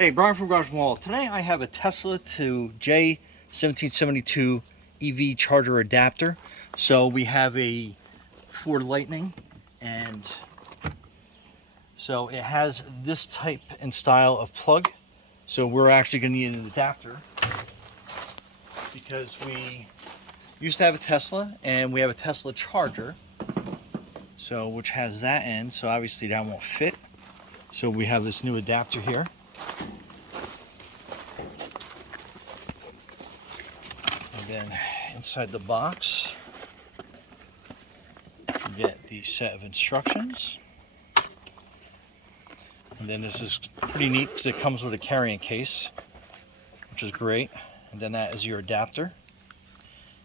Hey, Brian from Garage Mall. Today I have a Tesla to J1772 EV charger adapter. So we have a Ford Lightning, and so it has this type and style of plug. So we're actually going to need an adapter because we used to have a Tesla and we have a Tesla charger, so which has that end. So obviously that won't fit. So we have this new adapter here. Then inside the box, you get the set of instructions. And then this is pretty neat because it comes with a carrying case, which is great. And then that is your adapter.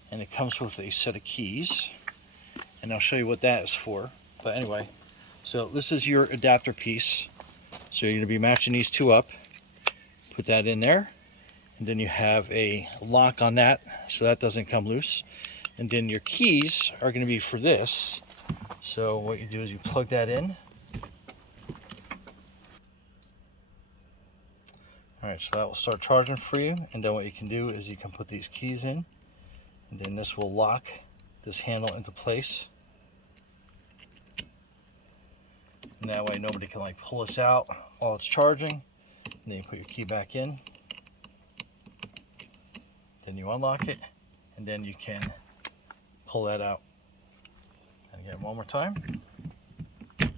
And it comes with a set of keys. And I'll show you what that is for. But anyway, so this is your adapter piece. So you're going to be matching these two up. Put that in there. And then you have a lock on that, so that doesn't come loose. And then your keys are going to be for this. So what you do is you plug that in. Alright, so that will start charging for you. And then what you can do is you can put these keys in. And then this will lock this handle into place. And that way nobody can like pull this out while it's charging. And then you put your key back in. Then you unlock it, and then you can pull that out. And again, one more time. Put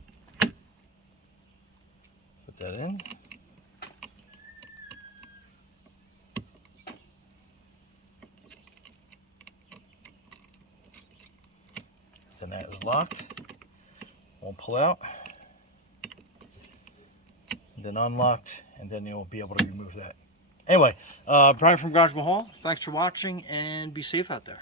that in. Then that is locked. Won't pull out. And then unlocked, and then you'll be able to remove that. Anyway, Brian from Garage Mahal, thanks for watching, and be safe out there.